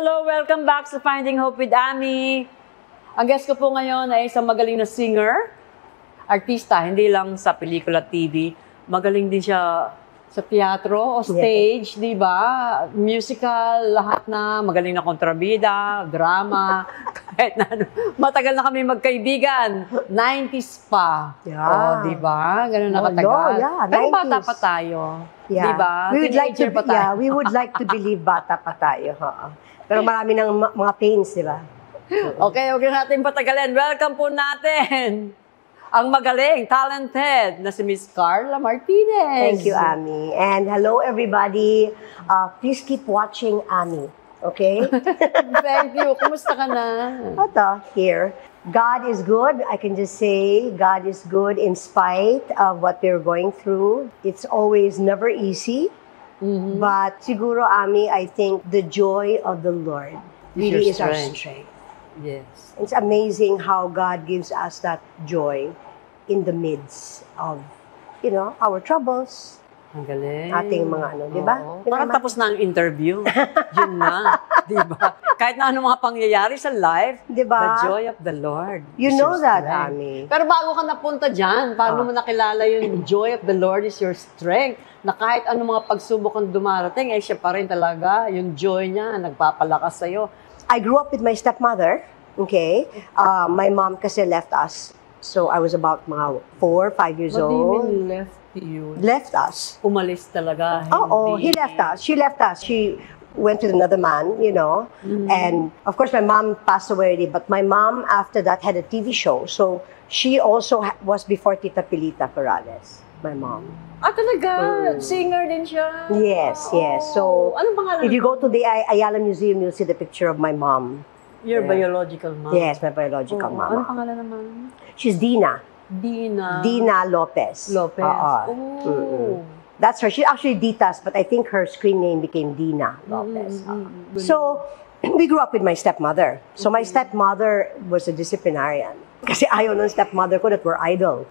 Hello, welcome back sa Finding Hope with Ami. Ang guest ko po ngayon ay isang magaling na singer, artista, hindi lang sa pelikula at TV. Magaling din siya sa teatro o stage, di ba? Musical, lahat na. Magaling na kontrabida, drama, kahit na ano. Matagal na kami magkaibigan. 90s pa. Yeah. Oh, di ba? Ganun na katagal. Yeah, pero 90s. bata pa tayo. Yeah. Di ba? We would like to believe bata pa tayo. Pero marami ng mga pains, di ba? Okay, huwag natin patagalin. Welcome po natin ang magaling, talented na si Miss Carla Martinez. Thank you, Ami. And hello, everybody. Please keep watching Ami. Okay? Thank you. Kumusta ka na? Ito, here. God is good. I can just say God is good in spite of what we're going through. It's always never easy. Mm-hmm. But siguro, Ami, I think the joy of the Lord really is our strength. Yes. It's amazing how God gives us that joy in the midst of, our troubles. Ang galing. Ating mga di ba? Parang tapos na ang interview. Yun na. Di ba? Kahit na anong mga pangyayari sa life, di ba? The joy of the Lord. You know that, Ami. Pero bago ka napunta dyan, paano mo nakilala yung joy of the Lord is your strength? Na kahit anong mga pagsubok ang dumarating, siya pa rin talaga, yung joy niya, nagpapalakas sa'yo. I grew up with my stepmother, okay? My mom kasi left us. So I was about mga 4, 5 years old. What do you mean left you? Left us. Umalis talaga. Oo, he left us. She left us. She went with another man, Mm-hmm. And of course, my mom passed away already. But my mom, after that, had a TV show. So she also was before Tita Pilita Perales, my mom. Ah, talaga? Singer din siya? Yes, yes. So, anong pangalan? if you go to the Ayala Museum, you'll see the picture of my mom. Your biological mom? Yes, my biological mama. Anong pangalan naman? She's Dina. Dina Lopez. Lopez. Mm-hmm. That's her. She's actually Ditas, but I think her screen name became Dina Lopez. So, we grew up with my stepmother. So, my stepmother was a disciplinarian. Kasi ayaw ng stepmother ko that we're idle.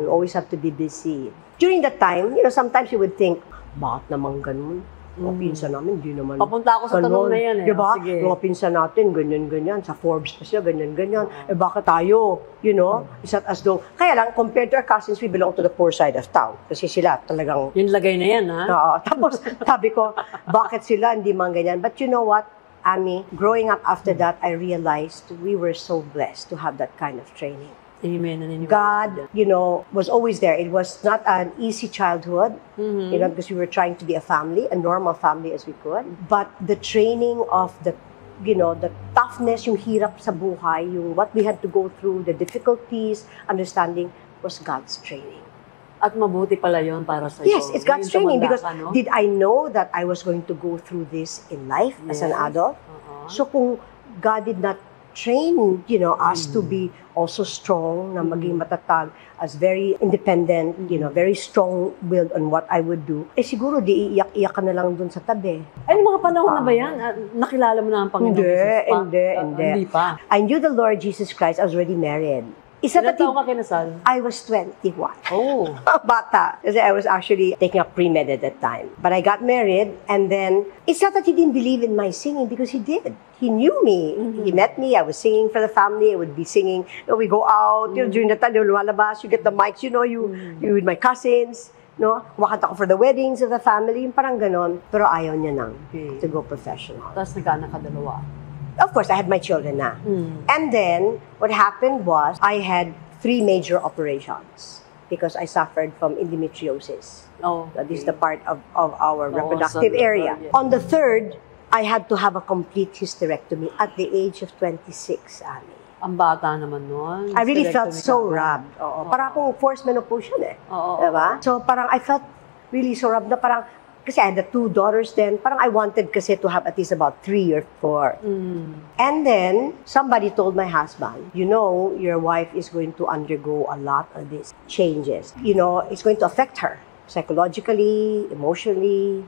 We always have to be busy. During that time, sometimes you would think, bakit naman ganun? Mga pinsan namin, hindi naman papunta ako sa tanong na yan Diba? Sige. Mga pinsan natin, ganyan-ganyan. Sa Forbes pa siya, ganyan-ganyan. Bakit tayo? It's not as though... Kaya lang, compared to our cousins, we belong to the poor side of town. Kasi sila talagang... Yung lagay na yan, ha? Oo. Tapos, sabi ko, bakit sila hindi man ganyan? But you know what, Ami? Growing up after that, I realized we were so blessed to have that kind of training. Amen. God, was always there. It was not an easy childhood, because we were trying to be a family, a normal family as we could. But the training of the toughness, yung hirap sa buhay, yung what we had to go through, the difficulties, understanding, was God's training. At mabuti pala yun para sa'yo. Yes, it's God's training because did I know that I was going to go through this in life as an adult? So kung God did not train, us to be also strong, na maging matatag, as very independent, very strong-willed on what I would do, siguro di iiyak-iyak ka na lang dun sa tabi. Ay, mga panahon na ba yan? Nakilala mo na ang Panginoon Jesus pa? Hindi pa. I knew the Lord Jesus Christ. I was already married. Ilan taong ka kinasal? I was 21. Oh. Bata. Kasi I was actually taking up pre-med at that time. But I got married, and then, it's not that he didn't believe in my singing, because he did. He knew me. He met me. I was singing for the family. I would be singing. We go out. During the time, lumalabas. You get the mics. You with my cousins. Kumakanta ko for the weddings of the family. Parang ganon. Pero ayaw niya nang to go professional. Tapos nagkaanak ka dalawa. Of course, I had my children na. And then, what happened was, I had 3 major operations because I suffered from endometriosis. This is the part of our reproductive area. On the 3rd, I had to have a complete hysterectomy at the age of 26, Ami. Ang bata naman nun. I really felt so robbed. Parang akong forced menopause yun Diba? So parang I felt really so robbed na parang, kasi I had the 2 daughters then, parang I wanted kasi to have at least about 3 or 4. And then, somebody told my husband, your wife is going to undergo a lot of these changes. It's going to affect her psychologically, emotionally,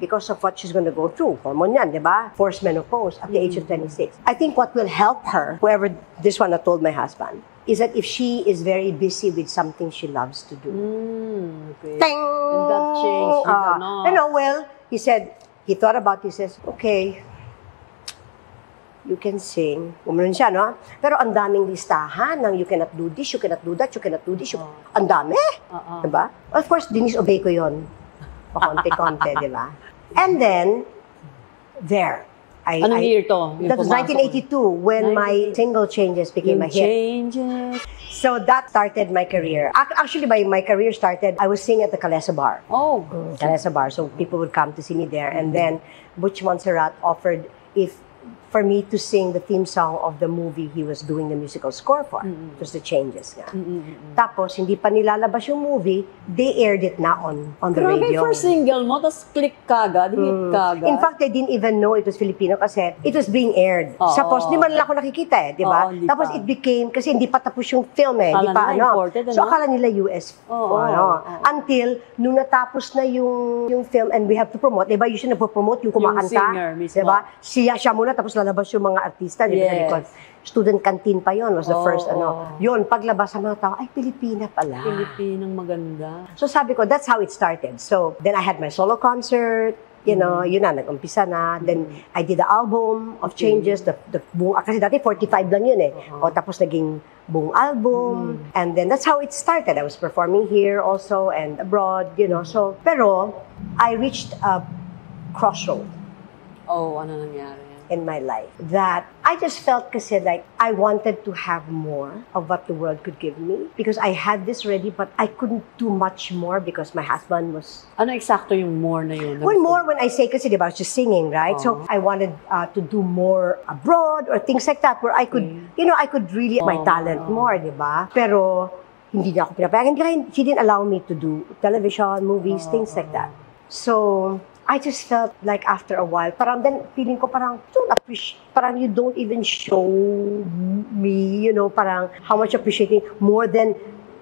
because of what she's going to go through. Hormone yan, di ba? Forced menopause at the age of 26. I think what will help her, whoever this one I told my husband, is that if she is very busy with something she loves to do. Okay. Ting! And that changed. Well, he said, he thought about it, he says, okay, you can sing. Umulan siya, no? Pero ang daming listahan ng you cannot do this, you cannot do that, you cannot do this. Ang dami. Diba? Of course, dinis-obey ko yun. Pakonti-konti, diba? And then, there. Anong year to? That was 1982 when my single Changes became a hit. Changes. So that started my career. Actually, my career started, I was singing at the Calesa Bar. Oh. Calesa Bar. So people would come to see me there. And then Butch Montserrat offered for me to sing the theme song of the movie he was doing the musical score for. It was The Changes nga. Tapos, hindi pa nilalabas yung movie, they aired it na on the radio. Grabe, first single mo, tapos click kagad, hit kagad. In fact, I didn't even know it was Filipino kasi it was being aired. Tapos, di man lang ako nakikita di ba? Tapos, it became, kasi hindi pa tapos yung film hindi pa imported, So, akala nila US. Until, nung natapos na yung film and we have to promote, di ba? Usually, nagpo-promote yung kumakanta. Yung singer mismo. Di ba? Siya muna, tapos lalabas yung mga artista, di ba, sa likod. Student canteen pa yon was the first, Yun, paglabas sa mga tao, ay, Pilipina pala. Pilipinang maganda. So sabi ko, that's how it started. So, then I had my solo concert, yun na, nag-umpisa na. Then, I did the album of Changes, the buong, kasi dati 45 lang yun tapos naging buong album. And then, that's how it started. I was performing here also and abroad, So, pero, I reached a crossroad. Oh, ano nangyari? In my life that I just felt kasi like I wanted to have more of what the world could give me because I had this ready but I couldn't do much more because my husband was... Ano eksakto yung more na yun? Well, more when I say kasi diba, I was just singing, right? So I wanted to do more abroad or things like that where I could, I could really my talent more, diba? Pero hindi niya ako pinapayagan. He didn't allow me to do television, movies, things like that. So I just felt like after a while, parang then feeling ko parang don't appreciate, parang you don't even show me, parang how much appreciating more than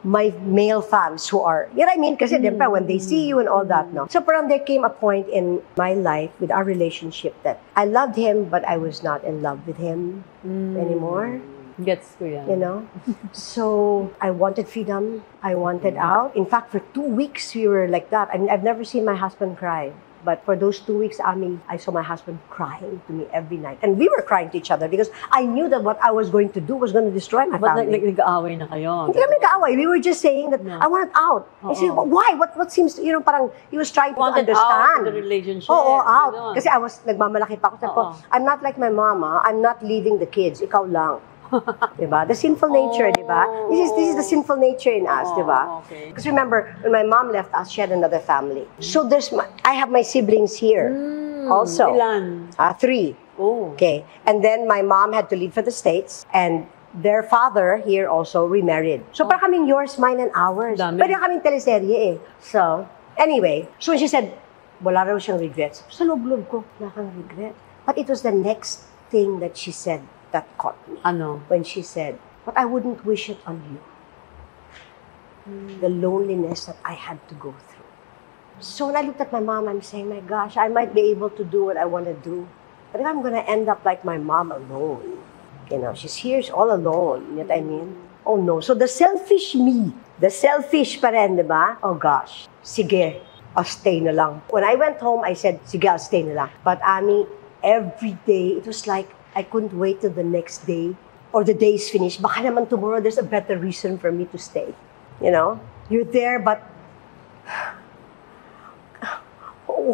my male fans who are, you know what I mean? Kasi diba, when they see you and all that, no? So parang there came a point in my life with our relationship that I loved him, but I was not in love with him anymore. Gets ko yan. So I wanted freedom. I wanted out. In fact, for 2 weeks, we were like that. I mean, I've never seen my husband cry. But for those 2 weeks, I saw my husband crying to me every night. And we were crying to each other because I knew that what I was going to do was going to destroy my family. But nag-aaway na kayo? Hindi kami nag-aaway. We were just saying that I wanted out. I said, why? What seems, parang he was trying to understand. Out of the relationship. Out. Kasi nagmamalaki pa ako. Sabi ko, I'm not like my mama. I'm not leaving the kids. Ikaw lang. Diba? The sinful nature, diba? This is the sinful nature in us, diba? Because remember, when my mom left us, she had another family. So I have my siblings here also. Ilan? 3. Oh. Okay. And then my mom had to leave for the States and their father here also remarried. So parang kaming yours, mine, and ours. Pwede kaming teleserye So, anyway, so she said, wala raw siyang regrets. Sa loob-loob ko, wala kang regret. But it was the next thing that she said that caught me. Ano? When she said, but I wouldn't wish it on you. The loneliness that I had to go through. So when I looked at my mom, I'm saying, my gosh, I might be able to do what I want to do. But if I'm going to end up like my mom alone, she's here, she's all alone. You know what I mean? Oh no. So the selfish me, the selfish pa rin, diba? Oh gosh, sige, I'll stay na lang. When I went home, I said, sige, I'll stay na lang. But Ami, every day, it was like, I couldn't wait till the next day or the day is finished. Baka naman tomorrow there's a better reason for me to stay. You're there, but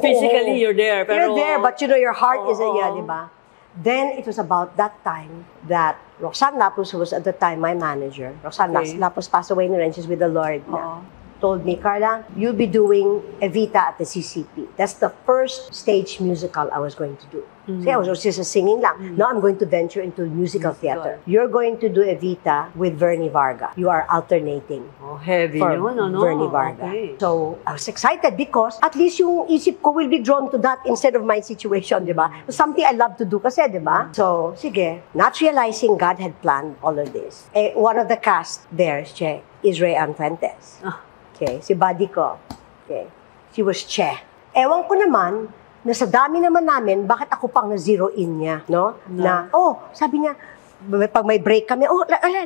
physically you're there. Pero you're there, but your heart isn't, diba? Then it was about that time that Roxanne Lapus, who was at the time my manager, Roxanne Lapus passed away na rin, she's with the Lord na, told me, Carla, you'll be doing Evita at the CCP. That's the first stage musical I was going to do. See, I was just singing lang. Now I'm going to venture into musical theater. You're going to do Evita with Vernie Varga. You are alternating. Oh, heavy for yun, ano? Vernie Varga. So, I was excited because at least yung isip ko will be drawn to that instead of my situation, di ba? Something I love to do kasi, di ba? So, sige. Not realizing God had planned all of this. One of the cast there is Rayan Fuentes. Okay, si buddy ko. Okay. She was Che. Ewan ko naman, na sa dami naman namin, bakit ako pang na-zero in niya, no? Sabi niya, pag may break kami,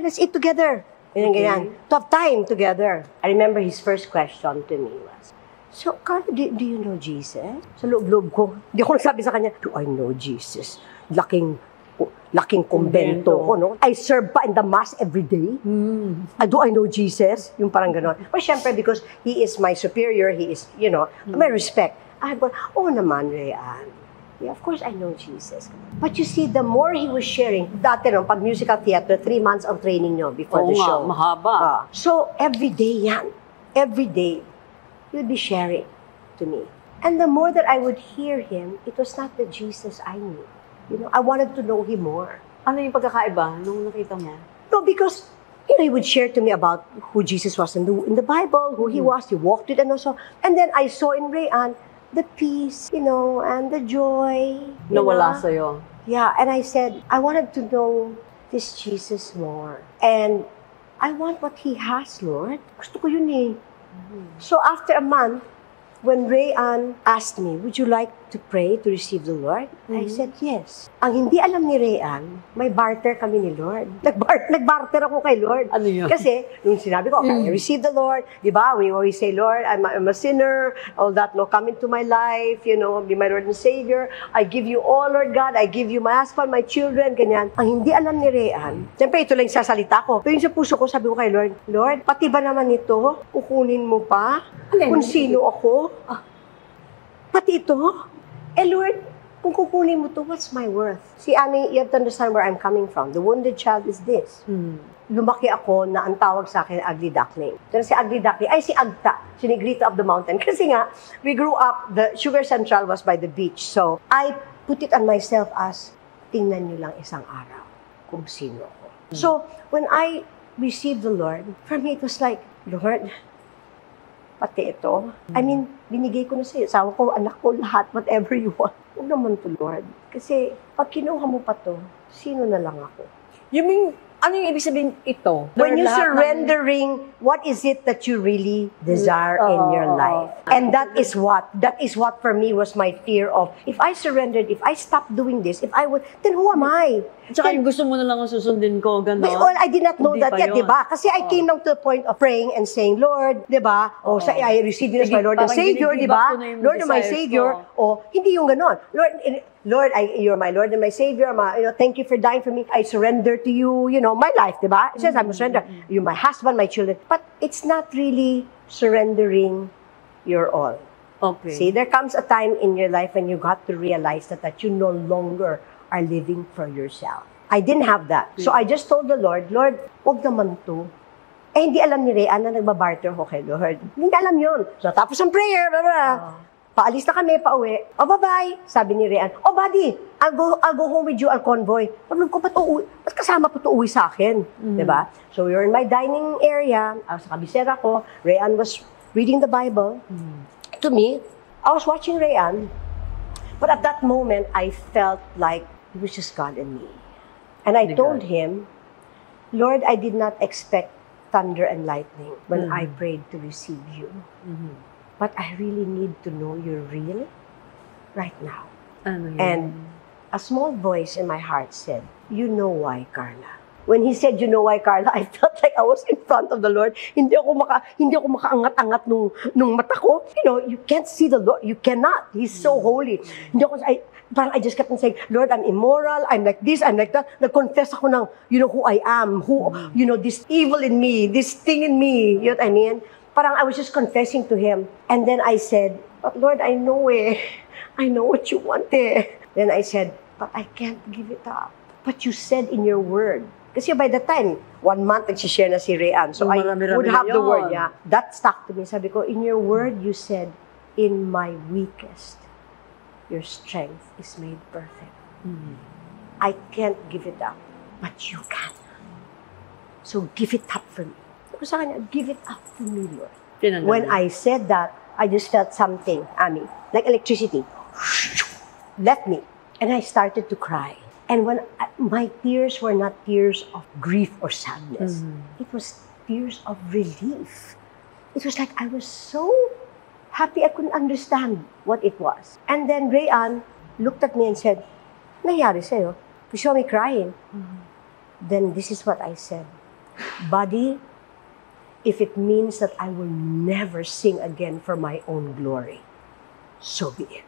let's eat together. Ganyan. To have time together. I remember his first question to me was, So, Carla, do you know Jesus? Sa loob-loob ko, hindi ako nagsabi sa kanya, do I know Jesus? Laking kumbento ko, no? I serve pa in the mass every day. Do I know Jesus? Yung parang gano'n. But syempre, because he is my superior, he is, may respect. I go, naman, Rayan. Yeah, of course I know Jesus. But you see, the more he was sharing, dati no, pag musical theater, 3 months ang training nyo before the show. Mahaba. So, every day yan. Every day, he would be sharing to me. And the more that I would hear him, it was not the Jesus I knew. I wanted to know him more. Ano yung pagkakaiba nung nakita mo? No, because, he would share to me about who Jesus was in the Bible, who he was, he walked it, and also. And then I saw in Rayan, the peace, and the joy. Nawala sa'yo. Yeah, and I said, I wanted to know this Jesus more. And I want what he has, Lord. Gusto ko yun eh. So after a month, when Rayan asked me, would you like to pray to receive the Lord? I said, yes. Ang hindi alam ni Rayan, may barter kami ni Lord. Nagbarter ako kay Lord. Ano yun? Kasi, nung sinabi ko, okay, I receive the Lord. Di ba? We always say, Lord, I'm a sinner. All that, come into my life. Be my Lord and Savior. I give you all, Lord God. I give you my husband, my children, ganyan. Ang hindi alam ni Rayan, siyempre ito lang yung sasalita ko. Pero yung sa puso ko, sabi ko kay Lord, Lord, pati ba naman ito? Kukunin mo pa? Kung sino ako? Pati ito? Lord, kung kukunin mo to, what's my worth? See, Annie, you have to understand where I'm coming from. The wounded child is this. Lumaki ako na ang tawag sa akin, ugly duckling. Pero si ugly duckling, si Agta, si Negrita of the mountain. Kasi nga, we grew up, the Sugar Central was by the beach. So, I put it on myself as, tingnan nyo lang isang araw kung sino ako. So, when I received the Lord, for me, it was like, Lord, pati ito. I mean, binigay ko na sa'yo. Asawa ko, anak ko, lahat, whatever you want. Huwag naman to, Lord. Kasi, pag kinuha mo pa to, sino na lang ako? You mean, ano yung ibig sabihin ito? When you surrendering, what is it that you really desire in your life? And that is what for me was my fear of, if I surrendered, if I stopped doing this, then who am I? Tsaka yung gusto mo na lang ang susundin ko, gano'n. Well, I did not know Hindi that pa yet, yun. di ba? Kasi I came now to the point of praying and saying, Lord, di ba? I received you as my Lord and Parang Savior, di ba? ginigibas ko na yung Lord and my desires Savior. Hindi yung ganon. Lord, you're my Lord and my Savior. Thank you for dying for me. I surrender to you, my life, di ba? It says I'm a surrender. You're my husband, my children. But it's not really surrendering your all. Okay. See, there comes a time in your life when you got to realize that you no longer are living for yourself. I didn't have that. So I just told the Lord, huwag naman to. Hindi alam ni Rayan na nagbabarter ko kay Lord. Hindi alam yun. So tapos ang prayer, paalis na kami, pauwi. Bye-bye. Sabi ni Rayan, buddy, I'll go home with you, I'll convoy. Sabi ko, ba't kasama pa to uwi sa akin? Diba? So we were in my dining area, sa kabisera ko, Rayan was reading the Bible. To me, I was watching Rayan, but at that moment, I felt like it was just God and me. And I told him, Lord, I did not expect thunder and lightning when I prayed to receive you. But I really need to know you're real right now. And a small voice in my heart said, you know why, Carla? When he said, you know why, Carla, I felt like I was in front of the Lord. Hindi ako makaangat-angat nung mata ko. You can't see the Lord. You cannot. He's so holy. I just kept on saying, Lord, I'm immoral. I'm like this. I'm like that. Nag-confess ako ng, who I am. This evil in me. This thing in me. You know what I mean? Parang I was just confessing to him. And then I said, but Lord, I know I know what you want Then I said, but I can't give it up. But you said in your word. Kasi by the time, 1 month, nagsishare na si Rayan. So I would have the word. Yeah. That stuck to me. Sabi ko, in your word, you said, in my weakest, your strength is made perfect. I can't give it up, but you can. So give it up for me. Ako sa kanya, give it up for me, Lord. When I said that, I just felt something, Ami, like electricity, left me. And I started to cry. And when my tears were not tears of grief or sadness, it was tears of relief. It was like I was so happy I couldn't understand what it was. And then Rayan looked at me and said, nangyari sa'yo? You saw me crying. Then this is what I said. Buddy, if it means that I will never sing again for my own glory, so be it.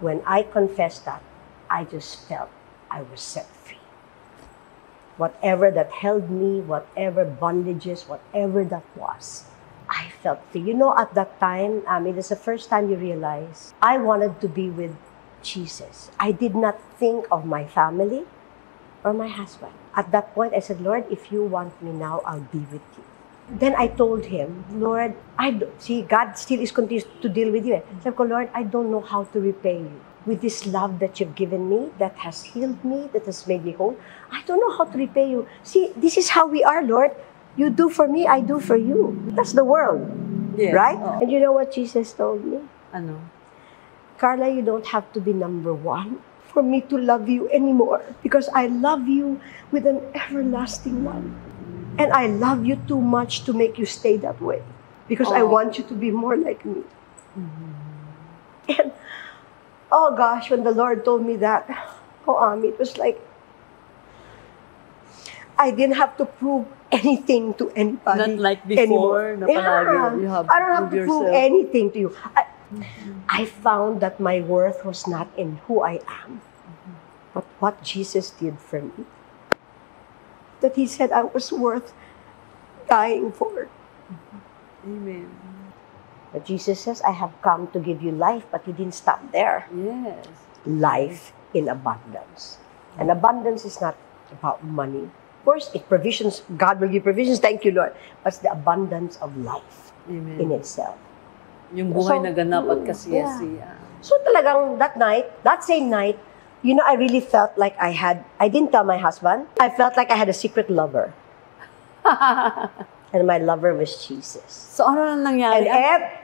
When I confessed that, I just felt I was set free. Whatever that held me, whatever bondages, whatever that was, I felt free. You know, at that time, it was the first time you realize I wanted to be with Jesus. I did not think of my family or my husband. At that point, I said, Lord, if you want me now, I'll be with you. Then I told him, Lord, see, God still is continuing to deal with you. Sabi ko, Lord, I don't know how to repay you with this love that you've given me, that has healed me, that has made me whole. I don't know how to repay you. See, this is how we are, Lord. You do for me, I do for you. That's the world, Yes. right? Oo. And you know what Jesus told me? Ano? Carla, you don't have to be number one for me to love you anymore, because I love you with an everlasting love. And I love you too much to make you stay that way, because I want you to be more like me. And oh gosh, when the Lord told me that, it was like I didn't have to prove anything to anybody. Not like before, anymore. na palagi you have I don't have to to prove prove yourself. anything to you. I found that my worth was not in who I am, but what Jesus did for me. That He said I was worth dying for. Amen. But Jesus says, I have come to give you life, but He didn't stop there. Yes. Life in abundance. And abundance is not about money. Of course, it provisions, God will give provisions, thank you, Lord. But it's the abundance of life Amen. in itself. Yung buhay So, na ganap at kasiyasiya. So talagang that same night, you know, I really felt like I didn't tell my husband, I felt like I had a secret lover. And my lover was Jesus. So ano na nangyari?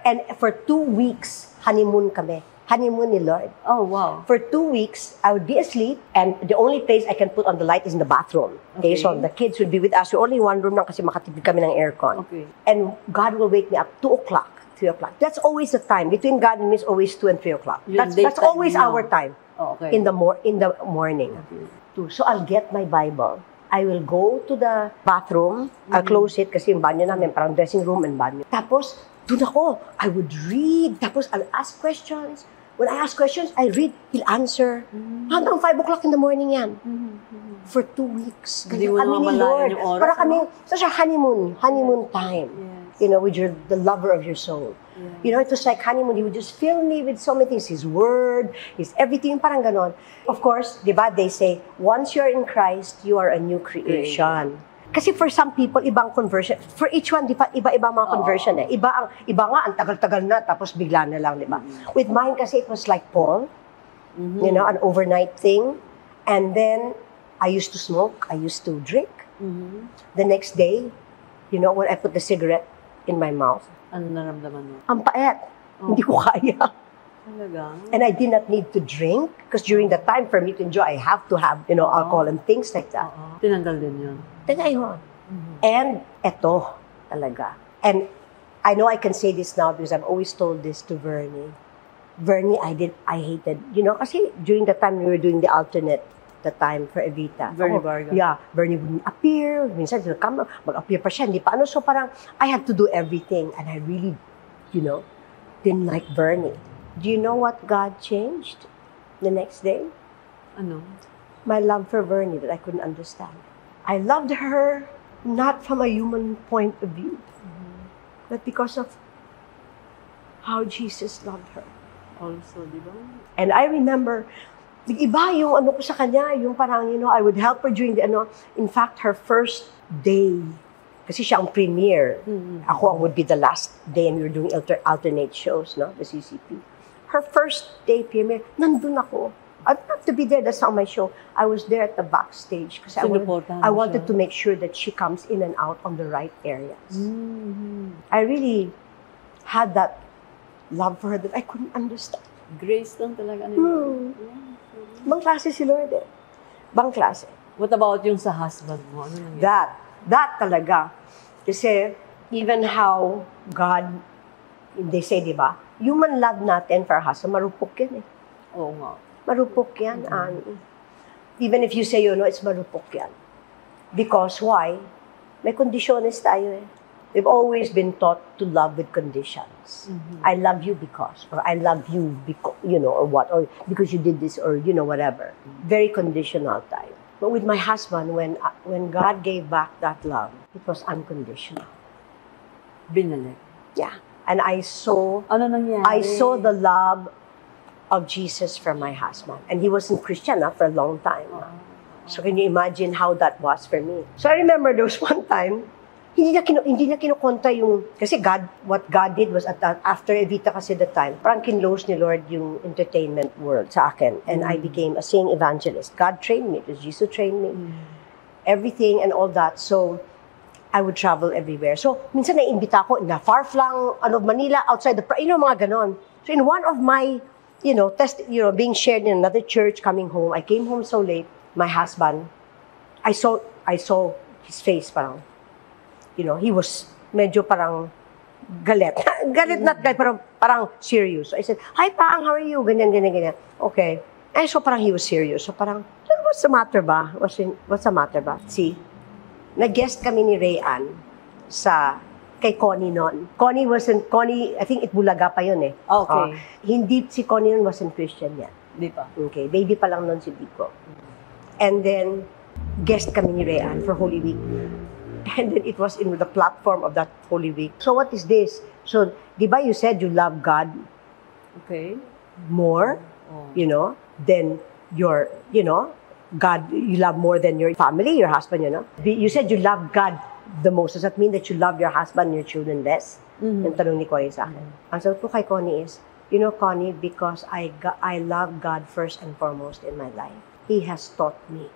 And for 2 weeks, honeymoon kami. Honeymoon ni Lord. Oh, wow. For 2 weeks, I would be asleep, and the only place I can put on the light is in the bathroom. Okay, Okay. so the kids would be with us. We're only in one room lang kasi makatipid kami ng aircon. Okay. And God will wake me up 2 o'clock, 3 o'clock. That's always the time. Between God and me is always 2 and 3 o'clock. Yung That's daytime always niyo. our time Oh, okay. in the morning. Okay. So I'll get my Bible. I will go to the bathroom. I'll close it kasi yung banyo namin, parang dressing room and banyo. Tapos, dun ako. I would read. Tapos, I'll ask questions. When I ask questions, I read. He'll answer. Hanggang 5 o'clock in the morning yan. For 2 weeks. Hindi Kaya mo kami ni namamalayan Lord. yung oras, Para kami, ano? so siya honeymoon time. Yes. You know, with the lover of your soul. Yes. You know, it was like honeymoon. He would just fill me with so many things. His word, His everything, parang ganon. Of course, di ba, they say, once you're in Christ, you are a new creation. Kasi for some people, ibang conversion. For each one, di ba, iba-iba mga conversion eh. Iba nga, ang tagal-tagal na, tapos bigla na lang, di ba? With mine kasi, it was like Paul. You know, an overnight thing. And then, I used to smoke. I used to drink. The next day, you know, when I put the cigarette in my mouth, Ano naramdaman mo? ang paet. Hindi ko kaya. Talaga? And I did not need to drink because during that time, for me to enjoy, I have to have, you know, alcohol and things like that. Oo. Tinanggal din yun. Then ayun. And eto, talaga. And I know I can say this now because I've always told this to Vernie. Vernie, I hated, you know, kasi during the time we were doing the alternate, the time for Evita. Vernie Vargas. Yeah, Vernie wouldn't appear. Minsan, mag-appear pa siya, hindi pa ano. So parang, I had to do everything. And I really, you know, didn't like Vernie. Do you know what God changed the next day? Ano? My love for Vernie that I couldn't understand. I loved her not from a human point of view, but because of how Jesus loved her. Also, di ba? And I remember, iba yung ano ko sa kanya, yung parang, you know, I would help her during the, in fact, her first day, kasi siya ang premiere. Ako ang would be the last day and we were doing alternate shows, no, the CCP. Her first day premiere, nandun ako. I didn't have to be there, that's not my show. I was there at the backstage kasi Sinuportahan I mo wanted siya. to make sure that she comes in and out on the right areas. I really had that love for her that I couldn't understand. Grace lang talaga nila. Bang klase si Lord eh. Bang klase. What about yung sa husband mo? Ano nangyari? That talaga. Kasi even how God, they say, di ba, human love natin for our husband, marupok yan eh. Oo nga. Marupok yan, Ani. Even if you say, you know, it's marupok yan. Because why? May kondisyones tayo eh. We've always been taught to love with conditions. I love you because, or I love you because, or what, or because you did this, or, whatever. Very conditional time. But with my husband, when God gave back that love, it was unconditional. Binalik. Yeah. And I saw nangyari? the love of Jesus for my husband. And he wasn't Christian for a long time. So can you imagine how that was for me? So I remember there was one time, hindi niya kinukonta yung, kasi what God did was after Evita kasi the time, parang kinlose ni Lord yung entertainment world sa akin. And I became a singing evangelist. God trained me. It was Jesus who trained me. Everything and all that. So I would travel everywhere. So minsan naiimbita ako na far-flung, Manila, outside the, mga ganon. So in one of my, being shared in another church, coming home, I came home so late. My husband, I saw his face parang, he was medyo parang galit. Galit, not galit, parang serious. So I said, "Hi, Paang, how are you?" Ganyan. Okay. And so parang he was serious. So parang, what's the matter ba? What's the matter ba? See, nag-guest kami ni Rayan kay Connie noon. Connie, I think Itbulaga pa yun eh. Okay. Hindi, si Connie noon wasn't Christian yet. Di pa. Okay, baby pa lang noon si Biko. And then, guest kami ni Rayan for Holy Week. And then it was in the platform of that Holy Week. So what is this? So, di ba you said you love God more, than your, God, you love more than your family, your husband, You said you love God the most. Does that mean that you love your husband and your children less? Yung tanong ni Connie sa akin. Ang sagot ko kay Connie is, Connie, because I love God first and foremost in my life. He has taught me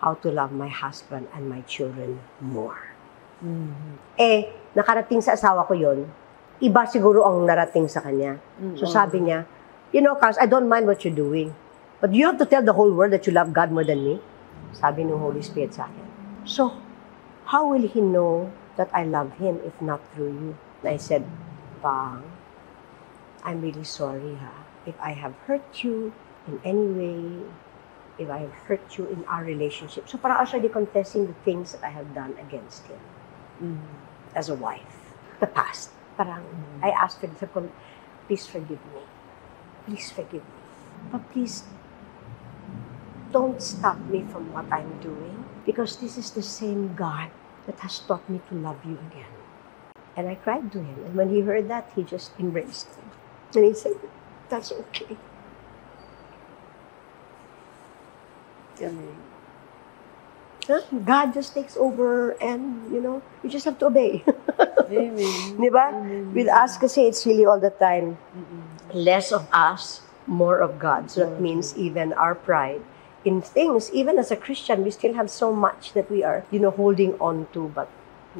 how to love my husband and my children more. Nakarating sa asawa ko yon, iba siguro ang narating sa kanya. So sabi niya, Carlos, I don't mind what you're doing, but you have to tell the whole world that you love God more than me. Sabi ng Holy Spirit sa akin. So, how will He know that I love Him if not through you? And I said, Pang, I'm really sorry, if I have hurt you in any way, if I have hurt you in our relationship. So parang actually confessing the things that I have done against him as a wife. The past. Parang I asked for him, please forgive me. Please forgive me. But please, don't stop me from what I'm doing, because this is the same God that has taught me to love you again. And I cried to him. And when he heard that, he just embraced me. And he said, that's okay. God just takes over and, you just have to obey. Amen. Diba? With us kasi it's really all the time. Less of us, more of God. So that means even our pride in things, even as a Christian, we still have so much that we are, holding on to, but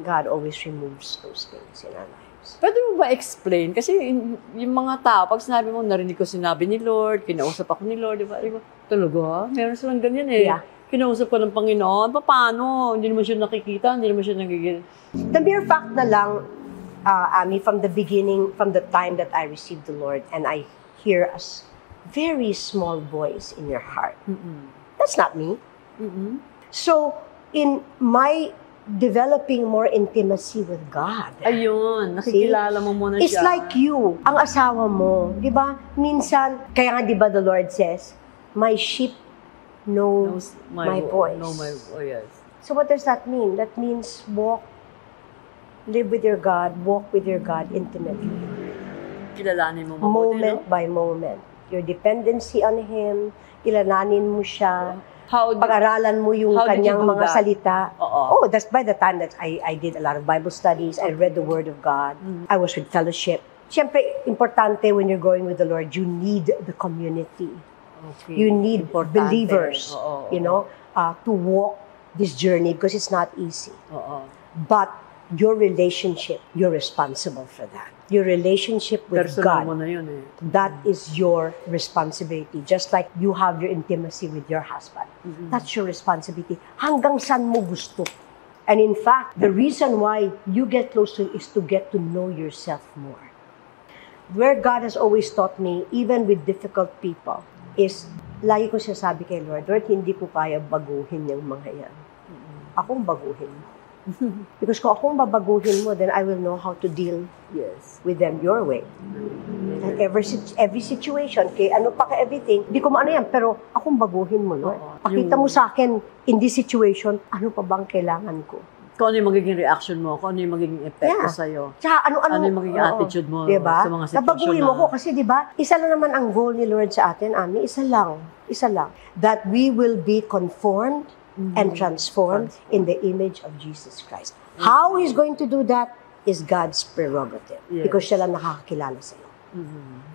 God always removes those things in our lives. Pwede mo ba explain? Kasi yung mga tao, pag sinabi mo, narinig ko sinabi ni Lord, kinausap ako ni Lord, diba? Talaga? Meron silang ganyan eh. Yeah. Kinausap ko ng Panginoon. Paano? Hindi naman siya nakikita, hindi naman siya nagigil. The mere fact na lang, Ami, from the beginning, from the time that I received the Lord, and I hear a very small voice in your heart. That's not me. So, in my developing more intimacy with God. Ayun, nakikilala mo muna siya. It's like you, ang asawa mo, di ba? Minsan, kaya nga di ba the Lord says, my sheep knows my voice. Yes. So what does that mean? That means live with your God, walk with your God intimately. Kilalanin mo mabuti, Moment by moment. Your dependency on Him, kilalanin mo siya, pag-aralan mo yung kanyang mga salita. Oh, that's by the time that I did a lot of Bible studies, I read the Word of God, I was with fellowship. Siyempre, importante when you're going with the Lord, you need the community. Okay. You need believers, to walk this journey because it's not easy. But your relationship, you're responsible for that. Your relationship with God, mo na yun eh. that is your responsibility. Just like you have your intimacy with your husband. That's your responsibility. Hanggang saan mo gusto. And in fact, the reason why you get close to is to get to know yourself more. Where God has always taught me, even with difficult people, is, lagi ko sabi kay Lord, hindi ko kaya baguhin yung mga yan. Akong baguhin mo. Because kung akong babaguhin mo, then I will know how to deal Yes. with them your way. And every situation, kay ano pa ka everything, di ko maano yan, pero akong baguhin mo, Lord. Oo. Pakita mo sa akin, in this situation, ano pa bang kailangan ko? Kung ano yung magiging reaction mo, kung ano yung magiging epekto Yeah. sa'yo. Tsaka ano Ano yung magiging attitude mo diba? sa mga sitwasyon Nabaguhin mo ko kasi diba, isa lang naman ang goal ni Lord sa atin, Ami, isa lang. That we will be conformed and transformed in the image of Jesus Christ. How He's going to do that is God's prerogative. Yes. Because siya lang nakakakilala sa'yo.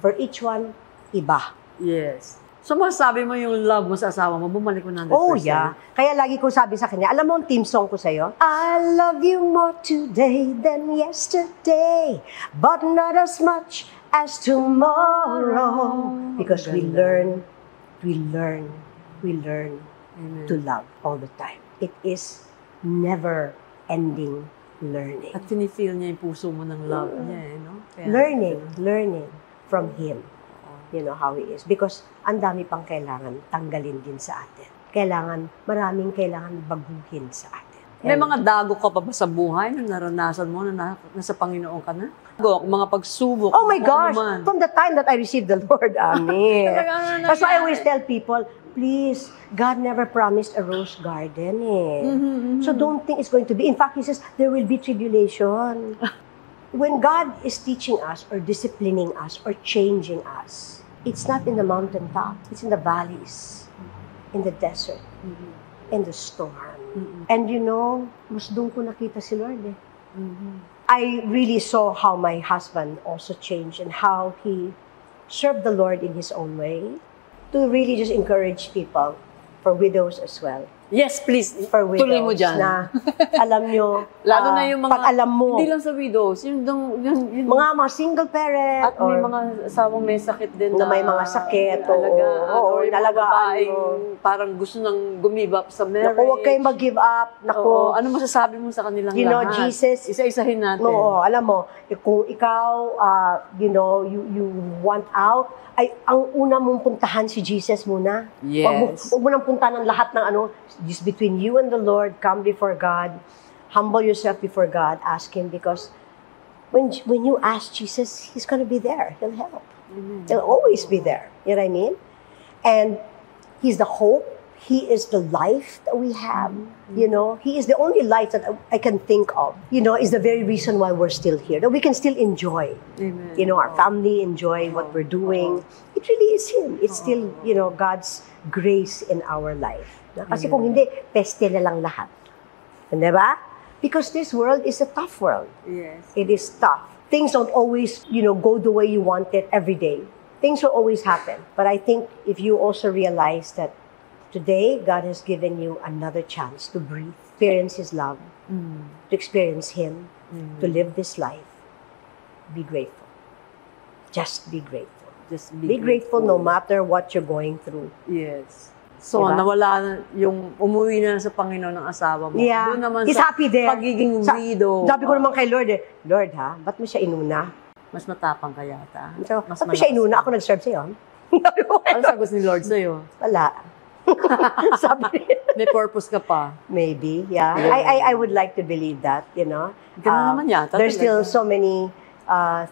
For each one, iba. Yes. So masasabi mo yung love mo sa asawa mo, bumalik mo 100%. Oh, yeah. Kaya lagi ko sabi sa kanya, alam mo ang team song ko sa'yo? I love you more today than yesterday, but not as much as tomorrow. Because we learn Amen. to love all the time. It is never-ending learning. At feel niya yung puso mo ng love niya, eh, no? Kaya, Learning from Him. You know how He is. Because ang dami pang kailangan tanggalin din sa atin. Maraming kailangan baguhin sa atin. May mga dago ka pa ba sa buhay na naranasan mo na nasa Panginoon ka na? Mga pagsubok. Oh my kung ano gosh! man. From the time that I received the Lord, Amen. Talagang That's why I always tell people, please, God never promised a rose garden eh. So don't think it's going to be. In fact, He says, there will be tribulation. When God is teaching us or disciplining us or changing us, it's not in the mountaintop. It's in the valleys, in the desert, in the storm. And you know, mas doon ko nakita si Lord eh. I really saw how my husband also changed and how he served the Lord in his own way to really just encourage people, for widows as well. Yes, please. For widows Tuloy mo dyan. na alam nyo, Lalo na yung mga, pag alam mo, hindi lang sa widows, yung mga single parent, at may mga asawang may sakit din na may mga sakit, alagaan, oo, or yung mga inalagaan babaeng mo. parang gusto nang gumibap sa marriage. Naku, huwag kayong mag-give up. Naku, Oo, ano masasabi mo sa kanilang you know, lahat? Jesus, Isa-isahin natin. no, alam mo, kung ikaw, you want out, ay ang una mong puntahan si Jesus muna. Yes. Huwag mo nang puntahan ng lahat ng just between you and the Lord, come before God, humble yourself before God, ask Him, because when you ask Jesus, He's gonna be there. He'll help. Amen. He'll always be there. You know what I mean? And He's the hope. He is the life that we have. You know, He is the only life that I can think of. You know, is the very reason why we're still here. That we can still enjoy. Amen. You know, our family enjoy what we're doing. It really is Him. It's still, you know, God's grace in our life. Kasi kung hindi, peste na lang lahat. Di ba? Because this world is a tough world. Yes. It is tough. Things don't always, go the way you want it every day. Things will always happen. But I think if you also realize that today, God has given you another chance to breathe, experience His love, to experience Him, to live this life. Be grateful. Just be grateful. Just Be grateful no matter what you're going through. Yes. So, Diba? nawala na yung umuwi na sa Panginoon ng asawa mo. Yeah. Doon naman He's sa happy there. pagiging widow. Sabi ko naman kay Lord Lord ha, ba't mo siya inuna? Mas matapang ka yata. So, Mas ba't mo siya malakas inuna? ka. Ako nag-serve sa'yo. Ano sagot ni Lord sa'yo? Wala. Sabi May purpose ka pa. maybe, yeah. I would like to believe that, Ganun naman yata There's still talaga. so many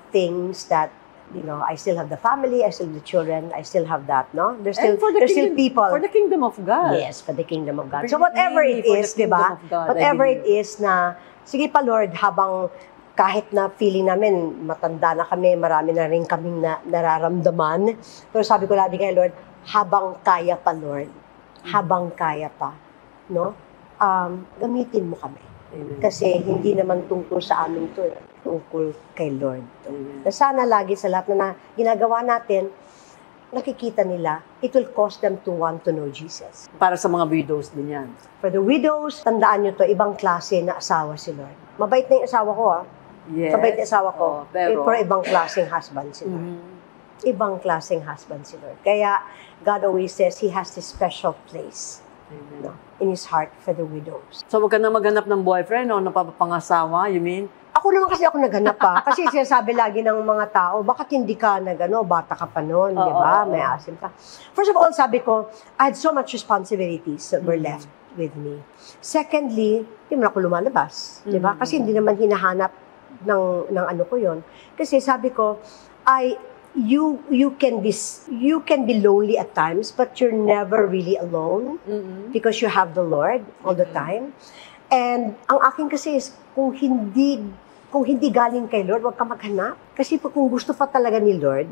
things that, I still have the family, I still have the children, I still have that, no? There's still, And for the there's still kingdom, people. for the kingdom of God. Yes, for the kingdom of God. Bring So it whatever mainly it for the is, di kingdom ba? of God, I Whatever it believe. is na, sige pa Lord, habang kahit na feeling namin, matanda na kami, marami na rin kaming nararamdaman. Pero sabi ko lagi kay Lord, habang kaya pa Lord, habang kaya pa, no? Gamitin mo kami. Amen. Kasi hindi naman tungkol sa amin to, tungkol kay Lord. Amen. Na sana lagi sa lahat na ginagawa natin, nakikita nila, it will cause them to want to know Jesus. Para sa mga widows din yan. For the widows, tandaan nyo to, ibang klase na asawa si Lord. Mabait na yung asawa ko, Yes. Mabait na asawa ko. Oh, pero, ibang klaseng husband si Lord. Ibang klaseng husband si Lord. Kaya, God always says He has this special place Amen. in His heart for the widows. So, wag ka na maghanap ng boyfriend o napapangasawa, you mean? Ako naman kasi ako naghanap pa. Kasi sinasabi lagi ng mga tao, bakit hindi ka bata ka pa noon, di ba? May asim ka. First of all, sabi ko, I had so much responsibilities that were left. with me. Secondly, hindi man ako lumalabas. Di ba? Kasi hindi naman hinahanap ng ano ko yon. Kasi sabi ko, you can be lonely at times, but you're never really alone because you have the Lord all the time. And ang akin kasi is, kung hindi galing kay Lord, huwag ka maghanap. Kasi kung gusto pa talaga ni Lord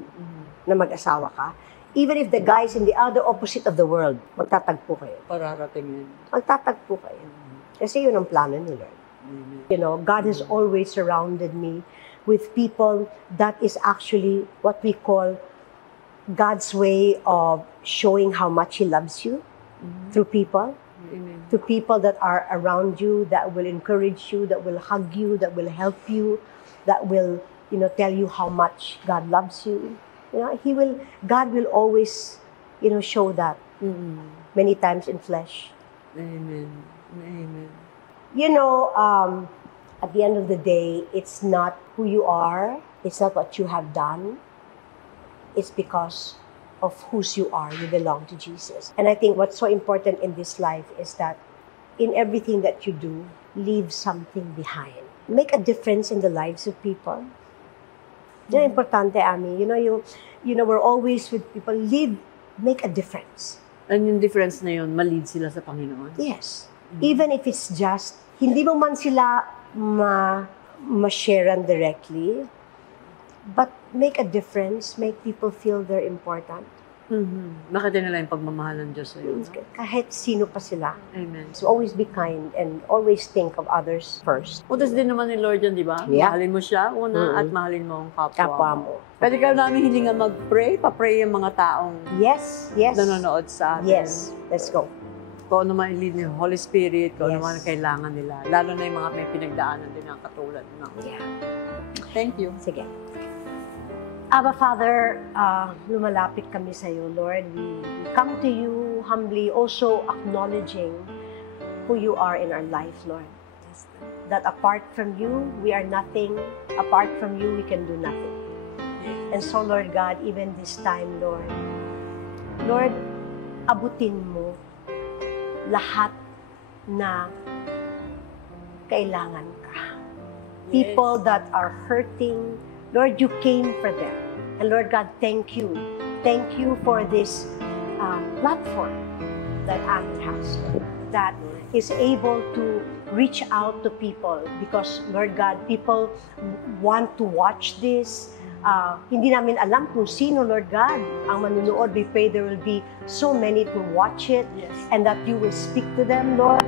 na mag-asawa ka, even if the guy is in the other opposite of the world, magtatagpo kayo. Pararatingin. Magtatagpo kayo. Kasi yun ang plano ni Lord. You know, God has always surrounded me with people that is actually what we call God's way of showing how much He loves you through people. Amen. To people that are around you, that will encourage you, that will hug you, that will help you, that will, tell you how much God loves you. God will always, show that many times in flesh. Amen. Amen. At the end of the day, it's not who you are, it's not what you have done, it's because of whose you are. You belong to Jesus. And I think what's so important in this life is that in everything that you do, leave something behind. Make a difference in the lives of people. Yun ang importante, Ami. We're always with people. Make a difference. And yung difference na yun, ma-lead sila sa Panginoon? Yes. Even if it's just, hindi mo man sila ma-sharean directly, but make a difference, make people feel they're important. Makita nila yung pagmamahal ng Diyos sa'yo. Kahit sino pa sila. Amen. So always be kind and always think of others first. Utos din naman ni Lord yan, di ba? Yeah. Mahalin mo siya una at mahalin mo ang Kapwa mo. Pwede ka namin hilingan mag-pray, pa-pray yung mga taong Yes. nanonood sa atin. Yes. Let's go. Kung ano man i-lead ni Holy Spirit, kung ano Yes. man ang kailangan nila. Lalo na yung mga may pinagdaanan din ang katulad. No? Yeah. Thank you. Sige. Abba Father, lumalapit kami sa iyo, Lord. We come to you humbly, also acknowledging who you are in our life, Lord. That apart from you, we are nothing. Apart from you, we can do nothing. And so, Lord God, even this time, Lord, abutin mo lahat na kailangan ka. People that are hurting, Lord, you came for them. And Lord God, thank you. Thank you for this platform that Ami has, that is able to reach out to people because, Lord God, people want to watch this. Hindi namin alam kung sino, Lord God, ang manunood. We pray there will be so many to watch it, and that you will speak to them, Lord.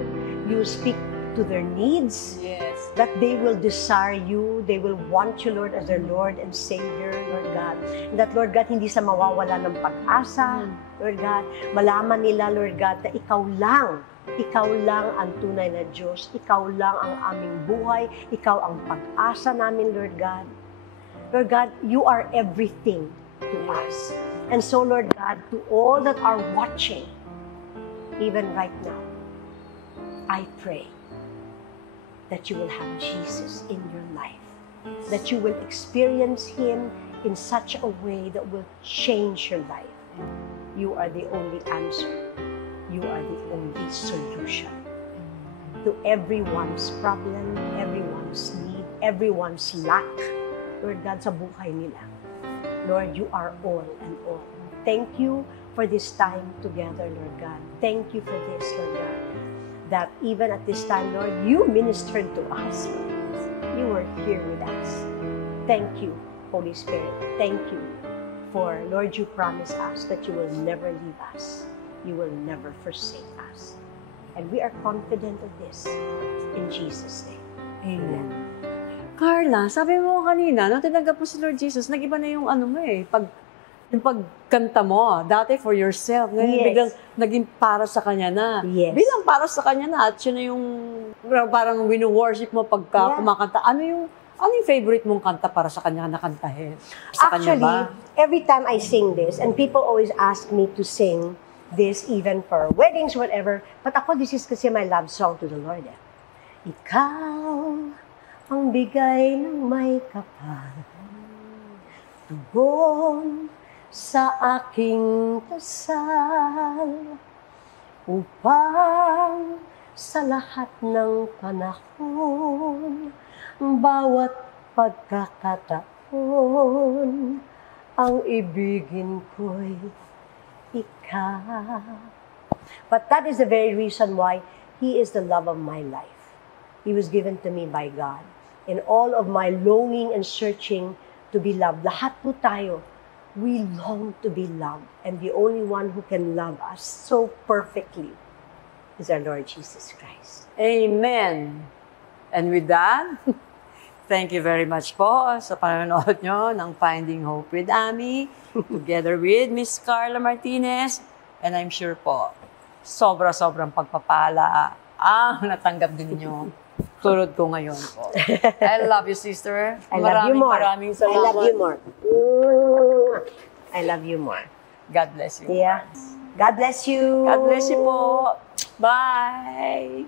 You will speak to their needs, that they will desire you, they will want you, Lord, as their Lord and Savior, Lord God. And that, Lord God, hindi sa mawawala ng pag-asa, Lord God. Malaman nila, Lord God, na ikaw lang ang tunay na Diyos. Ikaw lang ang aming buhay. Ikaw ang pag-asa namin, Lord God. Lord God, you are everything to us. And so, Lord God, to all that are watching, even right now, I pray that you will have Jesus in your life, that you will experience Him in such a way that will change your life. You are the only answer. You are the only solution to everyone's problem, everyone's need, everyone's lack. Lord God, sa buhay nila. Lord, you are all and all. Thank you for this time together, Lord God. Thank you for this, Lord God. That even at this time, Lord, you ministered to us. You were here with us. Thank you, Holy Spirit. Thank you for, Lord, you promise us that you will never leave us. You will never forsake us. And we are confident of this in Jesus' name. Amen. Carla, sabi mo kanina, nung tinanggap mo si Lord Jesus, nag-iba na yung ano mo yung pagkanta mo, dati for yourself, ngayon biglang naging para sa Kanya na. Yes. Bilang para sa Kanya na, at yun na yung parang wino-worship mo pagka kumakanta. Ano yung favorite mong kanta para sa Kanya na kantahin? Sa Kanya ba? Every time I sing this, and people always ask me to sing this even for weddings, whatever, but ako, this is kasi my love song to the Lord. Ikaw ang bigay ng may kapal, tugon sa aking dasal. upang sa lahat ng panahon, bawat pagkakataon, ang ibigin ko'y ikaw. But that is the very reason why He is the love of my life. He was given to me by God. In all of my longing and searching to be loved, lahat po tayo, we long to be loved. And the only one who can love us so perfectly is our Lord Jesus Christ. Amen. And with that, thank you very much po sa panonood nyo ng Finding Hope with Ami, together with Miss Carla Martinez. And I'm sure po, sobra-sobrang pagpapala ang natanggap din nyo tulad ko ngayon po. I love you, sister. I love you more. Maraming I salamat. love you more. I love you more. God bless you. Yeah. God bless you. God bless you po. Bye.